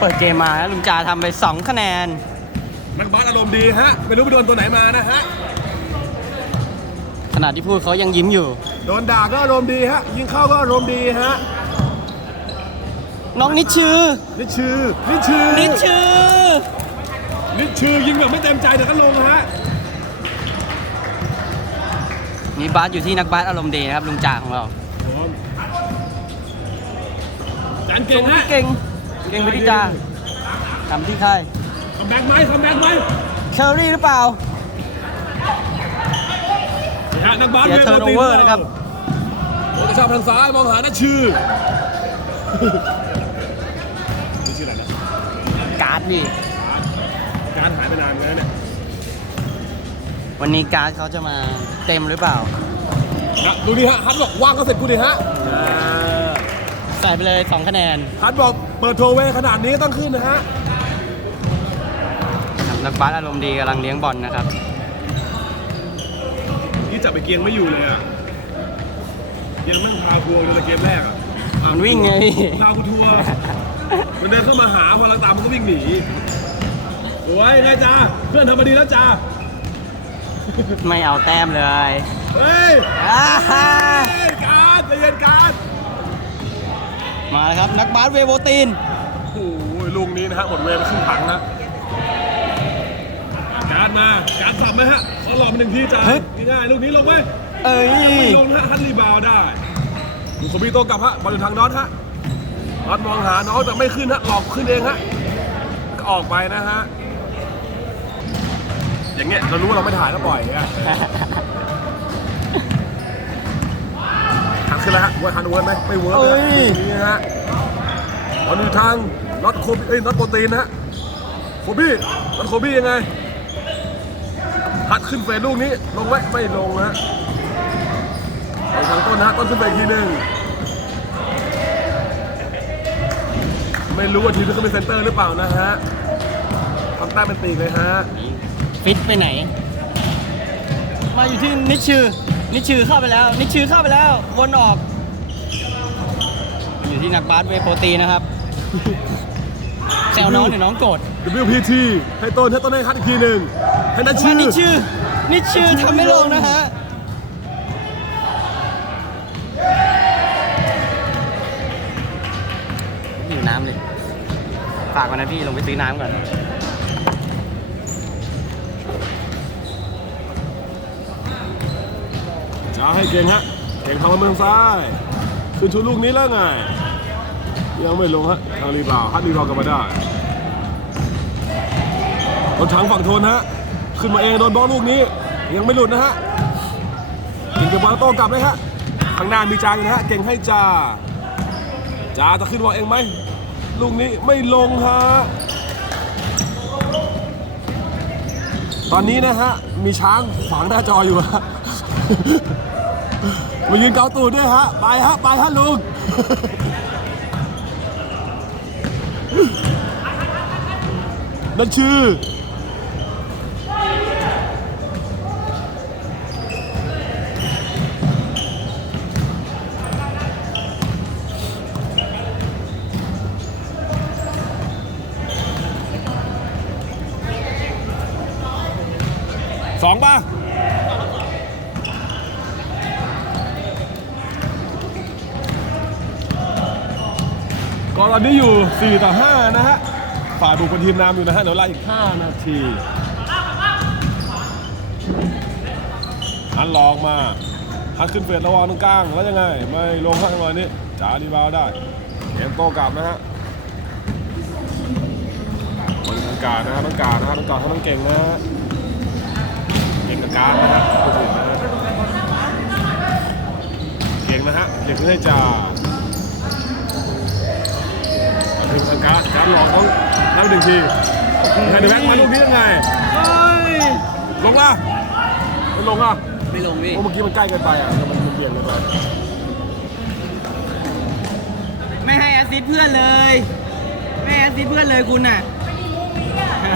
เปิดเกมมาแล้วลุงจาทำไป 2 คะแนน นักบาสอารมณ์ดีฮะ ไม่รู้ไปโดนตัวไหนมานะฮะ ขณะที่พูดเขายังยิ้มอยู่ โดนด่าก็อารมณ์ดีฮะ ยิงเข้าก็อารมณ์ดีฮะ น้องนิชชื่อนี่ชื่อนี่ชื่อ นิชชื่อนี่ชื่อยิงแบบไม่เต็มใจแต่ก็ลงฮะ นี่บาสอยู่ที่นักบาสอารมณ์ดีนะครับลุงจาของเราพร้อมจานตเก่รงงฮะที่เก่ง เก่งไปที่จาทำที่ค่ายคัมแบ็กไหมคัมแบ็กไหมเชอรี่หรือเปล่านะฮะนักบาสเสีย turnover นะครับโอ้กระชากทางซ้ายมองหาหน้าชื่อนี่ชื่ออะไรนะการ์ดพี่การหายไปนานแล้วเนี่ยวันนี้การ์ดเขาจะมาเต็มหรือเปล่านะดูดิฮะฮัทบอกว่างก็เสร็จกูดิฮะ ใส่ไปเลย 2 คะแนนฮัทบอกเปิดโทรเวย์ขนาดนี้ต้องขึ้นนะฮะครับนักบาสอารมณ์ดีกำลังเลี้ยงบอลนะครับ นี่จับไปเกียงไม่อยู่เลยอะยังนั่งพาทัวร์ในเกมแรกอะมันวิ่งไงพี่พากูทัวร์มันเดินเข้ามาหาพอเราตามมันก็วิ่งหนีสวยไงจ้าเพื่อนทำมาดีแล้วจ้าไม่เอาแต้มเลย เฮ้ย อ่าฮ่าเฮ้ยการใจเย็นการ มาแล้วครับ นักบาสเวโบตีนโอ้ยลูกนี้นะฮะหมดเวรไปครึ่งถังนะการมาการสับไหมฮะเขาหลอกมาหนึ่งทีจ้าง่ายๆลูกนี้ลงไหมเอ้ยไม่ลงนะฮะฮันรีบาวด์ได้ลูกคบีโตกลับฮะบอลอยู่ทางน็อตฮะน็อตมองหาน้องแต่ไม่ขึ้นฮะหลอกขึ้นเองฮะก็ออกไปนะฮะอย่างเงี้ยเรารู้ว่าเราไม่ถ่ายแล้วปล่อยฮะทาง ขึ้นแล้วฮะว่าทันเวิร์ดไหมไม่เวิร์ดเอ้นะยนี่ฮะบอลอยู่ทางน็อตโคบี้เอ้ยน็อตโปรตีนนะฮะโคบี้น็อตโคบี้ยังไงพัดขึ้นเฟรลูกนี้ลงไหมไม่ลงนะฮะเอาทางต้นนะฮะต้นขึ้นไปอีกทีหนึ่งไม่รู้ว่าทีมจะขึ้นเป็นเซนเตอร์หรือเปล่านะฮะทำแต้มเป็นปีกเลยฮะ ฟิตไปไหน มาอยู่ที่นิชชื่อ นิชชื่อเข้าไปแล้ว นิชชื่อเข้าไปแล้ว วนออก อยู่ที่นักบาสเวโปรตีนนะครับแซวน้องเดี๋ยวน้องโกรธ WPT ให้ต้นให้ต้นให้คัดอีกทีหนึ่งให้นัดมาชื่อนิชชื่อ นิชชื่อทำไม่ลงนะฮะอยู่น้ำเลย ฝากก่อนนะพี่ลงไปซื้อน้ำก่อน จะให้เก่งฮะ เก่งทางมืองซ้าย ขึ้นชูลูกนี้แล้วไง ยังไม่ลงฮะทางรีบาวฮัดรีบาวกลับมาได้รถถังฝั่งทนฮะ ขึ้นมาเองโดนบอลลูกนี้ ยังไม่หลุดนะฮะ เก่งกับบอลโต้กลับเลยฮะ ข้างหน้ามีจาอยู่นะฮะ เก่งให้จาจาจะขึ้นบอลเองไหม ลูกนี้ไม่ลงฮะตอนนี้นะฮะ มีช้างขวางหน้าจออยู่ฮะ มายืนเกาตูดด้วยฮะ ไปฮะ ไปฮะลุง นั่นชื่อ สองป่ะ ก็ตอนนี้อยู่ 4 ต่อ 5 นะฮะ ฝ่ายบุกเป็นทีมนำอยู่นะฮะเดี๋ยวไล่อีก 5 นาทีหันลองมาหันขึ้นเฟดระว่างตรงกลางแล้วยังไง ไม่ลงข้างวันนี้จ๋ารีบาวได้เกมโต้กลับนะฮะบอลต้องการนะฮะต้องการนะฮะต้องการเขาต้องเก่งนะฮะเก่งกับการนะฮะผู้ผิดนะฮะเก่งนะฮะเก่งเพื่อให้จ่า ถึงทาง การการหลอกต้องได้หนึ่งทีแฮนด์แบ็กมาลูกนี้ยังไงเฮ้ยลงล่ะไม่ลงอะไม่ลงพี่เพราะเมื่อกี้มันใกล้เกินไปอะแล้วมันมันเบี่ยงเกินไปไม่ให้แอสซิสต์เพื่อนเลย ไม่ให้แอสซิสต์เพื่อนเลยคุณน่ะ